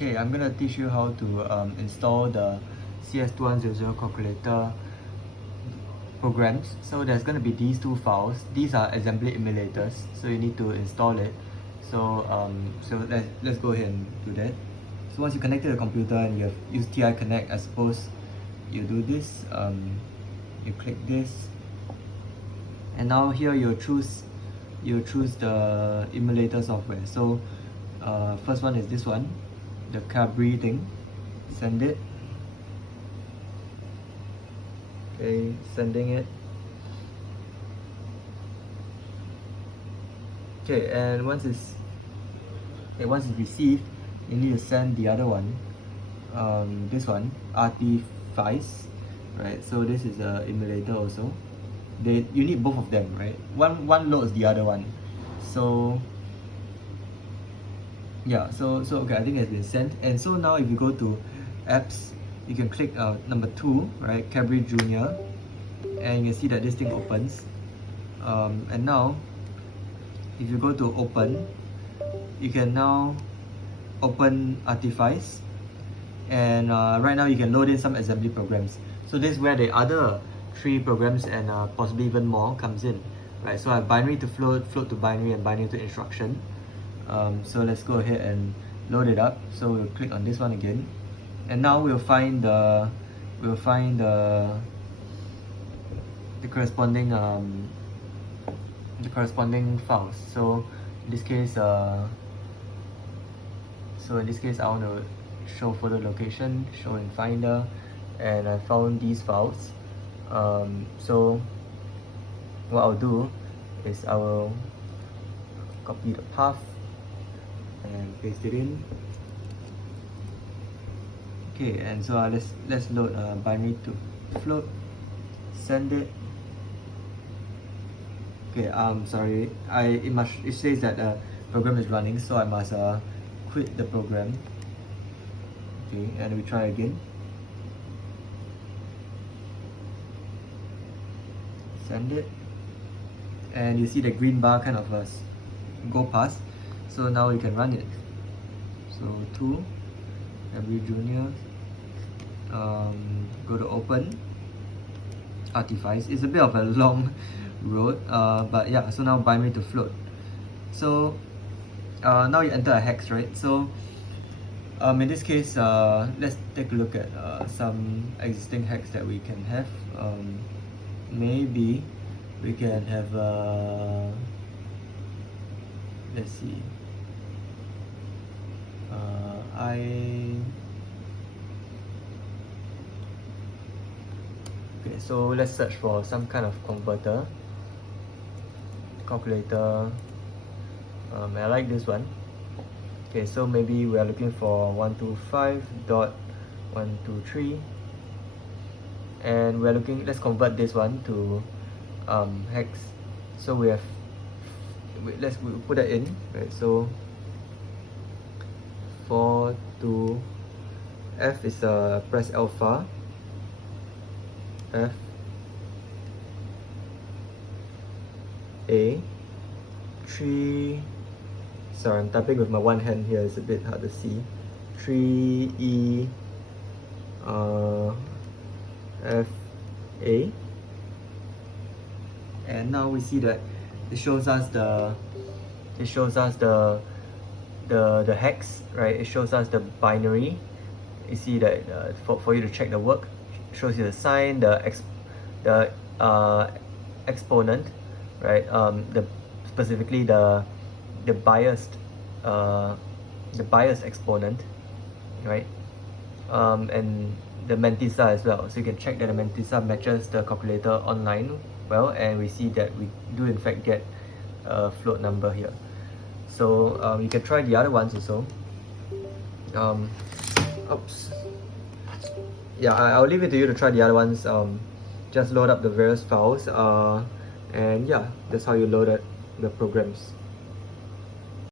Okay, I'm gonna teach you how to install the CS2100 calculator programs. So there's gonna be these two files. These are assembly emulators, so you need to install it. So let's go ahead and do that. So once you connect to the computer and you have used TI Connect, I suppose you do this. You click this, and now here you choose the emulator software. So first one is this one, the Cabri thing. Send it. Okay, sending it. Okay, and once it's received, you need to send the other one. This one, RT5s, right? So this is a emulator also. You need both of them, right? One loads the other one. So yeah, so okay, I think it's been sent. And so now if you go to apps, you can click number 2, right, Cabri Junior, and you can see that this thing opens. And now if you go to open, you can now open Artifice, and right now you can load in some assembly programs. So this is where the other 3 programs and possibly even more comes in, right? So I have binary to float, float to binary, and binary to instruction. So let's go ahead and load it up. So we'll click on this one again, and now we'll find the corresponding files. So in this case, I want to show folder location, show in Finder, and I found these files. So what I'll do is I will copy the path and paste it in. Okay, and so let's load binary to float, send it. Okay, sorry, it says that the program is running, so I must quit the program. Okay, and we try again. Send it, and you see the green bar kind of go past. So now you can run it. So 2, Cabri Junior, go to open, Artifice. It's a bit of a long road, but yeah, so now binary to float. So now you enter a hex, right? So in this case, let's take a look at some existing hex that we can have. Maybe we can have let's see, okay, so let's search for some kind of converter calculator. I like this one. Okay, so maybe we are looking for 125.123, and we're looking, let's convert this one to hex. So we put that in, right? So 4 to F is press alpha, F, A, 3, sorry, I'm typing with my one hand here, it's a bit hard to see, 3, E, F, A, and now we see that it shows us the hex, right? It shows us the binary. You see that for you to check the work, it shows you the sign, the exponent, right? Specifically the biased exponent, right? And the mantissa as well. So you can check that the mantissa matches the calculator online well, and we see that we do in fact get a float number here. So you can try the other ones also. Oops. Yeah, I'll leave it to you to try the other ones. Just load up the various files, and yeah, that's how you load the programs.